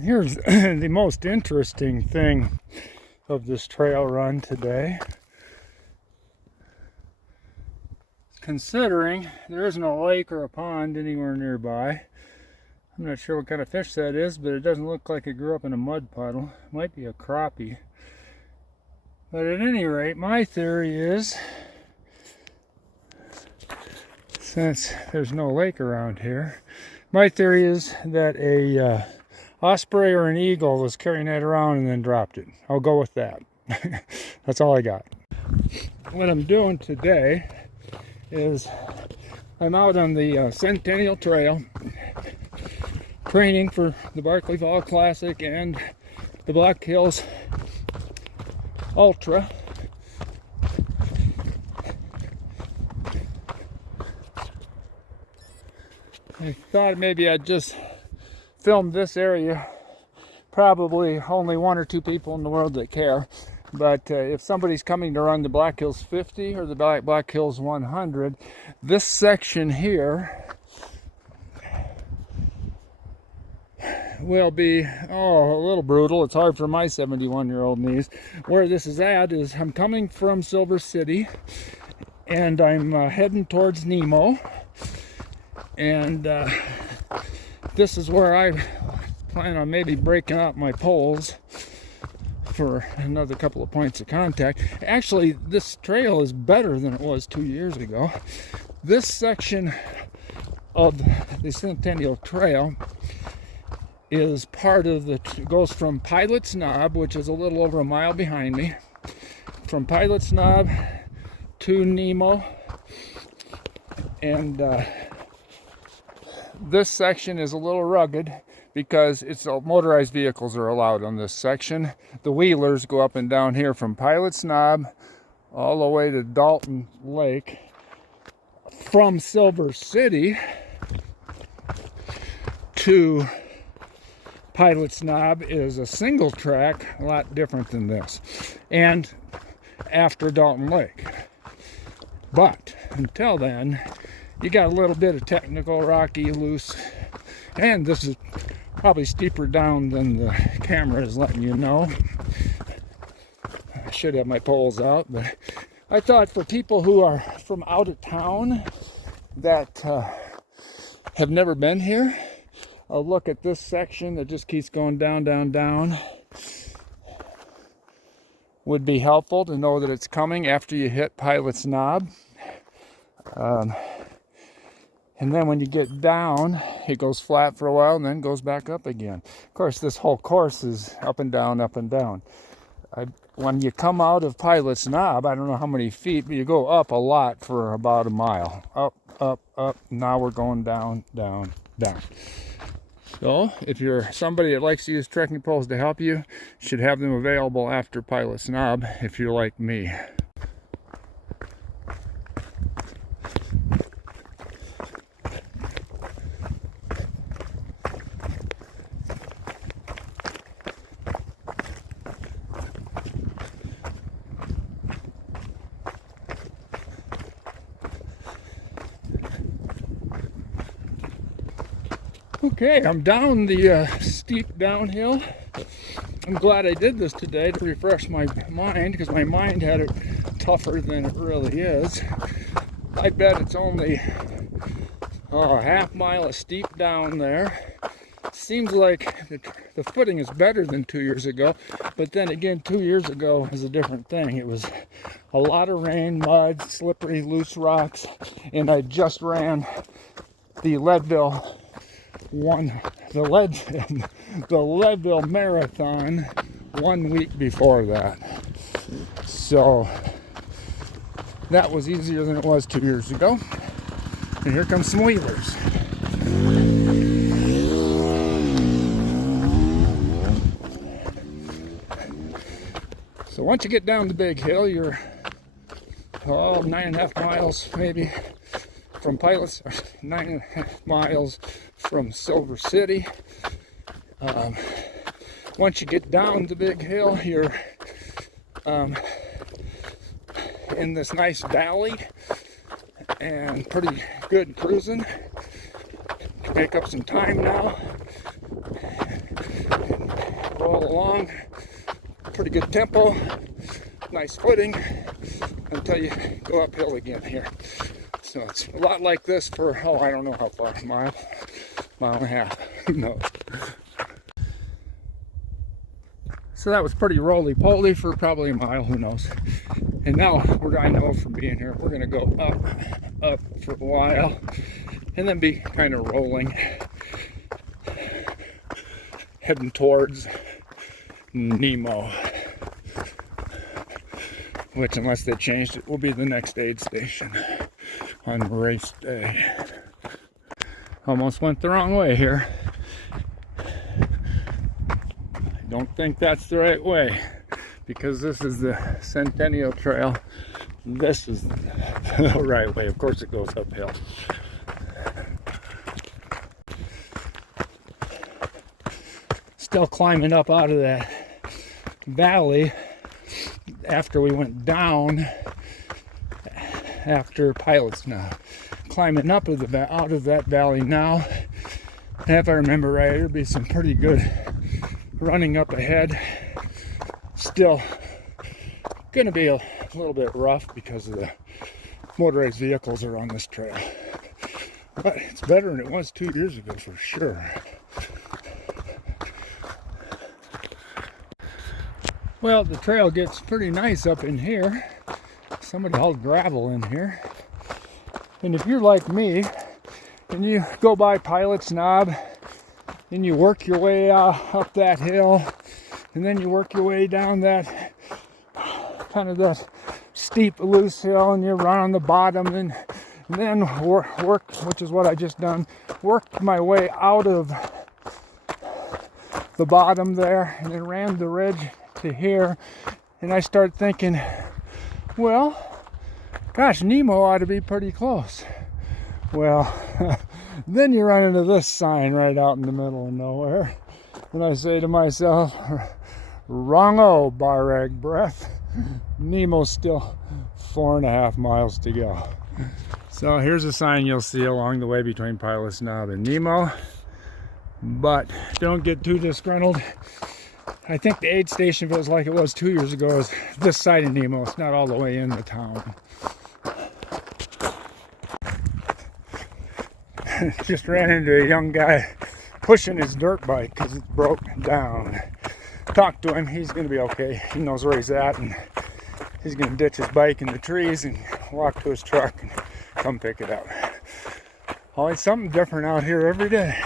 Here's the most interesting thing of this trail run today. Considering there isn't a lake or a pond anywhere nearby. I'm not sure what kind of fish that is, but it doesn't look like it grew up in a mud puddle. It might be a crappie. But at any rate, my theory is, since there's no lake around here, my theory is that a osprey or an eagle was carrying that around and then dropped it. I'll go with that. That's all I got. What I'm doing today is I'm out on the Centennial Trail training for the Barkley Fall Classic and the Black Hills Ultra. I thought maybe I'd just film this area. Probably only one or two people in the world that care. But if somebody's coming to run the Black Hills 50 or the Black Hills 100, this section here will be, a little brutal. It's hard for my 71-year-old knees. Where this is at is I'm coming from Silver City and I'm heading towards Nemo. And this is where I plan on maybe breaking out my poles for another couple of points of contact. Actually, this trail is better than it was 2 years ago. This section of the Centennial Trail is part of goes from Pilot's Knob, which is a little over a mile behind me, from Pilot's Knob to Nemo. And this section is a little rugged because motorized vehicles are allowed on this section. The wheelers go up and down here from Pilot's Knob all the way to Dalton Lake. From Silver City to Pilot's Knob is a single track, a lot different than this, and after Dalton Lake. But until then, you got a little bit of technical, rocky, loose, and this is probably steeper down than the camera is letting you know. I should have my poles out, but I thought for people who are from out of town that have never been here, a look at this section that just keeps going down, down, down would be helpful to know that it's coming after you hit Pilot's Knob. And then when you get down, it goes flat for a while and then goes back up again. Of course, this whole course is up and down, up and down. When you come out of Pilot's Knob, I don't know how many feet, but you go up a lot for about a mile. Up, up, up. Now we're going down, down, down. So if you're somebody that likes to use trekking poles to help you, should have them available after Pilot's Knob if you're like me. Okay, I'm down the steep downhill. I'm glad I did this today to refresh my mind, because my mind had it tougher than it really is. I bet it's only a half mile of steep down there. Seems like the footing is better than 2 years ago, but then again, 2 years ago was a different thing. It was a lot of rain, mud, slippery, loose rocks, and I just ran the Leadville Marathon 1 week before that. So that was easier than it was 2 years ago. And here comes some wheelers. So once you get down the big hill, you're 9.5 miles maybe from Pilots, 9.5 miles from Silver City. Once you get down the big hill, you're in this nice valley and pretty good cruising. Make up some time now. good tempo, nice footing until you go uphill again here. So it's a lot like this for, oh, I don't know how far, a mile and a half, who knows. So that was pretty roly-poly for probably a mile, who knows. And now, I know from being here, we're gonna go up for a while, and then be kind of rolling, heading towards Nemo, which, unless they changed it, will be the next aid station on race day. Almost went the wrong way here. I don't think that's the right way, because this is the Centennial Trail. This is the right way. Of course it goes uphill. Still climbing up out of that valley after we went down after Pilot's Knob. Climbing up out of that valley now. And if I remember right, there'll be some pretty good running up ahead. Still gonna be a little bit rough because of the motorized vehicles are on this trail. But it's better than it was 2 years ago for sure. Well, the trail gets pretty nice up in here. Somebody hauled gravel in here. And if you're like me, and you go by Pilot's Knob, and you work your way up that hill, and then you work your way down that kind of that steep, loose hill, and you run on the bottom, and then work, which is what I just done, work my way out of the bottom there, and then ran the ridge to here, and I start thinking, well, gosh, Nemo ought to be pretty close. Well, then you run into this sign right out in the middle of nowhere, and I say to myself, wrong-o, barrag breath. Nemo's still 4.5 miles to go. So here's a sign you'll see along the way between Pilot's Knob and Nemo, but don't get too disgruntled. I think the aid station feels like it was 2 years ago is this side of Nemo. It's not all the way in the town. Just ran into a young guy pushing his dirt bike because it's broken down. Talked to him. He's going to be okay. He knows where he's at, and he's going to ditch his bike in the trees and walk to his truck and come pick it up. Always something different out here every day.